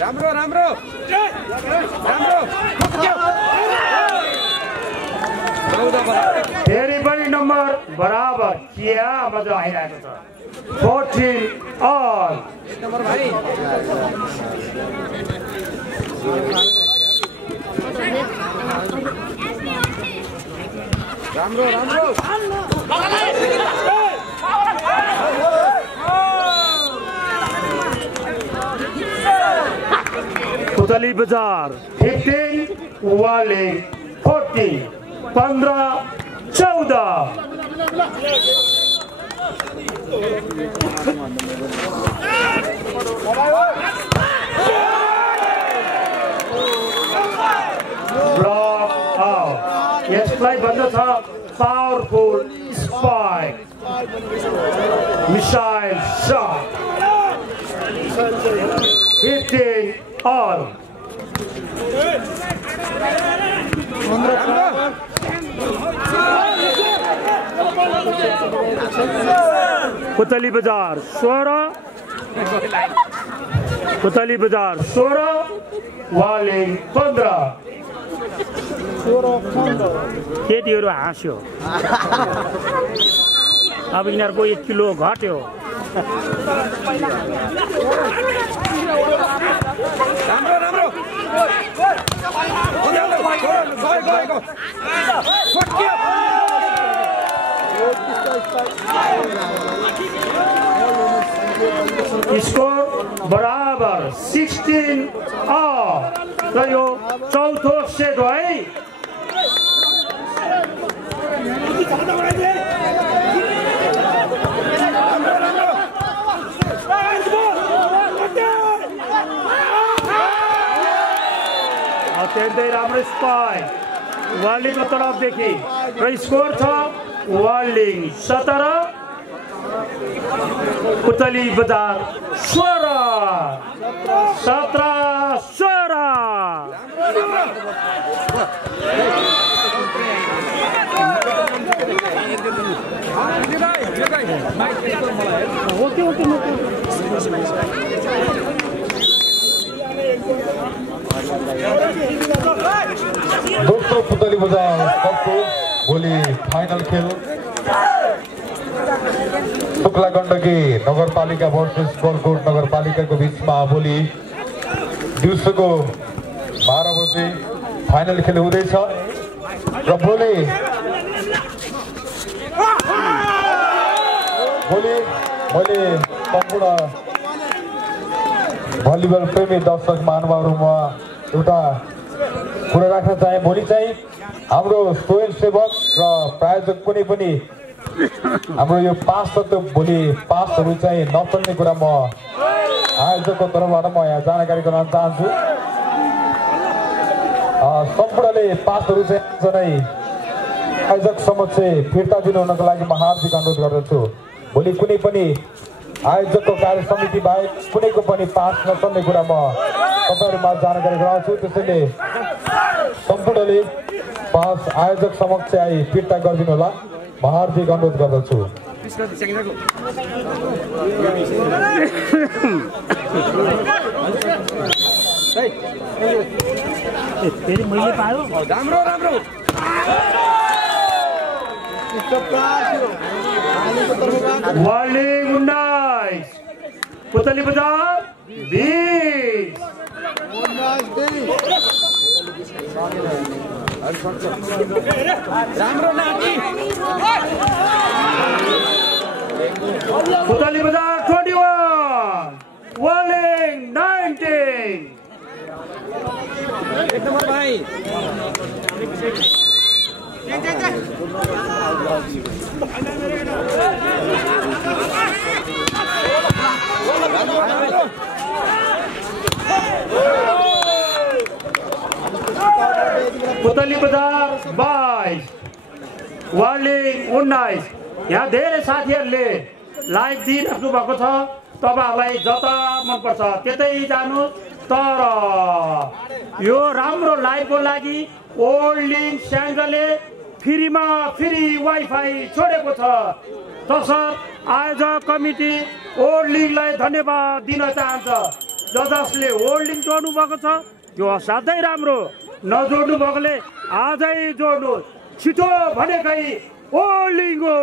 राम्रो राम्रो राम्रो फेरि पनि नम्बर बराबर क्या मजा आइरहेको छ 14 all नम्बर भाइ राम्रो राम्रो पुतली बजार 15 वालिङ 14 15 14 ब्लक आउट यसलाई भन्दछ powerful spike missile shut 15 all पुतली बजार 16 पुतली बजार 16 वालिङ 15 केटीहरू हाँस्यो अब यिनीहरूको 1 किलो घट्यो राम्रो राम्रो स्कोर बराबर 16 all र यो चौथो सेट हो है अत्यन्तै राम्रो स्पाइक वालिङको तर्फदेखि र स्कोर छ वालिङ 17 पुतली बजार 16 17 दोस्तों पुतली बजार कपको भोलि फाइनल खेल शुक्ला गण्डकी नगरपालिका वर्सेस गलकोट नगरपालिकाको बीचमा भोलि दिउँसोको 12 बजे फाइनल खेल हुँदैछ र भोलि मैले सम्पूर्ण भलिबल प्रेमी दर्शक महानुभावहरुमा एउटा कुरा राख्न चाहे भोलि चाहिँ हाम्रो स्वयंसेवक र प्रायोजक कुनै पनि हाम्रो यो पास तत्व भोलि पासहरु चाहिँ नचल्ने कुरा म आयोजकको तर्फबाट म यहाँ जानकारी गराउन चाहन्छु सम्पूर्णले पासहरु चाहिँ नै आयोजक समक्ष फिर्ता दिनुहुनको लागि म हार्दिक अनुरोध गर्दछु भोलि कुनै पनि आयोजकको कार्य समिति बाहेक कुनैको पनि पास नचल्ने कुरा म तपाईहरुमा जानकारी गराउँछु त्यसैले सम्पूर्णले पास आयोजक समक्ष आई फिर्ता गरिदिनु होला म हार्दिक अनुरोध गर्दछु राम्रो राम्रो वालिङ 19 पुतली बजार 20 राम्रो नाटी पुतली बजार 21 वालिङ 19 एक नंबर भाई पुतली बजार 22 वर्ल्डिङ 19 यहाँ धेरै साथीहरूले लाइभ दिइराख्नु भएको छ तपाईहरुलाई जता मन पर्छ त्यतै जानु तर यो राम्रो लाइभको लागि वर्ल्डिङ स्याङ्जाले फ्रीमा फ्री वाइफाई छोडेको छ तसर्थ आयोजक कमिटी वर्ल्डिङलाई धन्यवाद दिन चाहन्छ जसले वर्ल्डिङ जोड्नु भएको छ यो असाध्यै राम्रो नजोड्नु भएकोले आजै जोड्नु छिटो भनेकै वर्ल्डिङ हो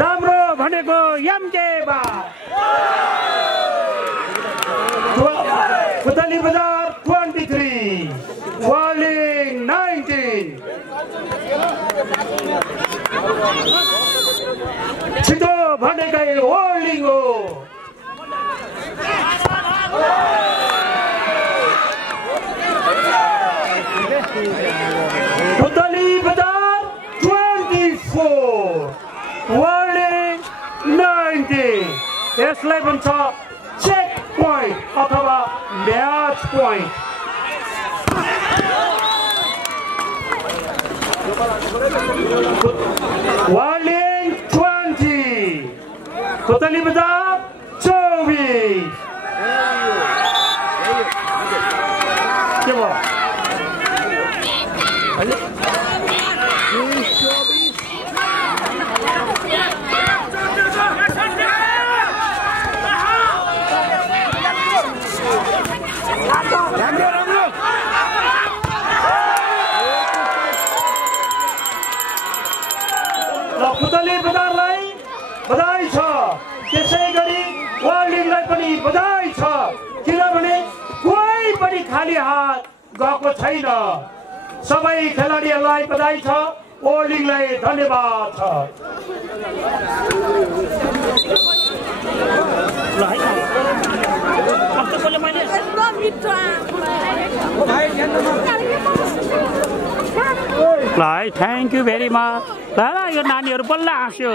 राम्रो भनेको एमके बा पुतली बजार 23 वर्ल्डिङ 19 छिटो भनेकै वर्ल्डिङ हो पुतली बजार 24 वर्ल्डिङ 19 यसलाई भन्छ चेक पोइन्ट अथवा म्याच पोइन्ट वर्ल्डिङ 20 पुतली बजार 24 के भयो पुतली बजारलाई बधाई छ त्यसैगरी वर्ल्डिङलाई पनि बधाई छ किनभने कोही पनि खाली हात गएको छैन सबै खेलाडीहरूलाई बधाई छ वर्ल्डिङलाई धन्यवाद छ थ्याङ्क यू भेरी मच ल यो नानीहरू बल्ल हाँस्यो